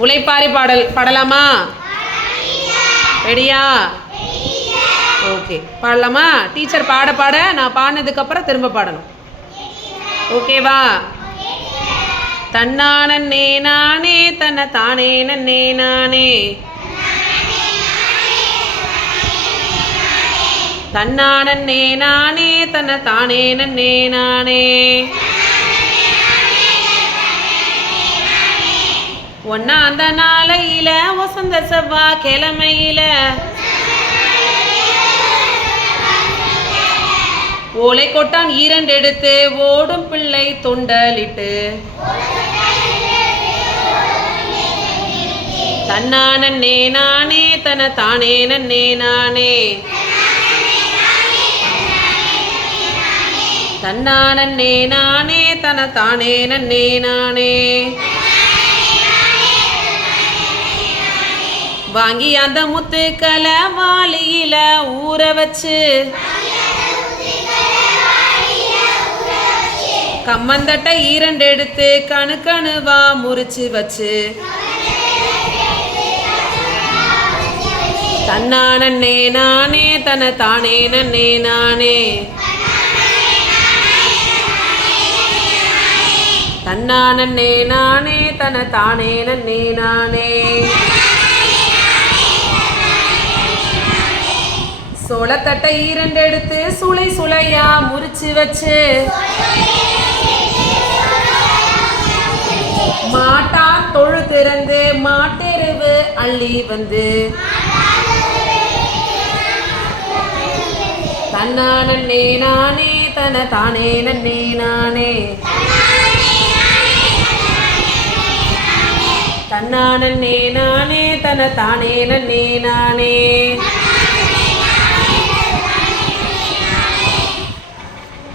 முளைப்பாரி பாடல் பாடலாமா? ரெடியா? ஓகே, பாடலாமா? டீச்சர் பாட பாட நான் பாடினதுக்கப்புறம் திரும்ப பாடணும். ஓகேவா? தன்னானே நானே தன்னை தானே நன்னே நானே, தன்னானே நானே தன்னை தானே நன்னே நானே, ஒன்னாந்த நாளையில வசந்த செவ்வா கிழமையில ஓலை கொட்டான் 2 எடுத்து ஓடும் பிள்ளை தொண்டலிட்டு, தன்னானே நானே தன்னை தானே நன்னே நானே, தன்னானே நானே தன்னை தானே நன்னே நானே, வாங்கி அந்த முத்துக்களை வாளியில ஊற வச்சு கம்மந்தட்டை 2 எடுத்து கணுவா முறிச்சு வச்சு, தன்னானே நானே தன்னை தானே நன்னே நானே, தன்னானே நானே தன்னை தானே நன்னே நானே, சோளத்தட்டை 2 எடுத்து சுளை சுளையா முறிச்சு வச்சு மாட்டா தொழு திறந்து மாட்டெருவு அள்ளி வந்து, தன்னானே நானே தன்னை தானே நன்னே நானே, தன்னானே நானே தன்னை தானே நன்னே நானே.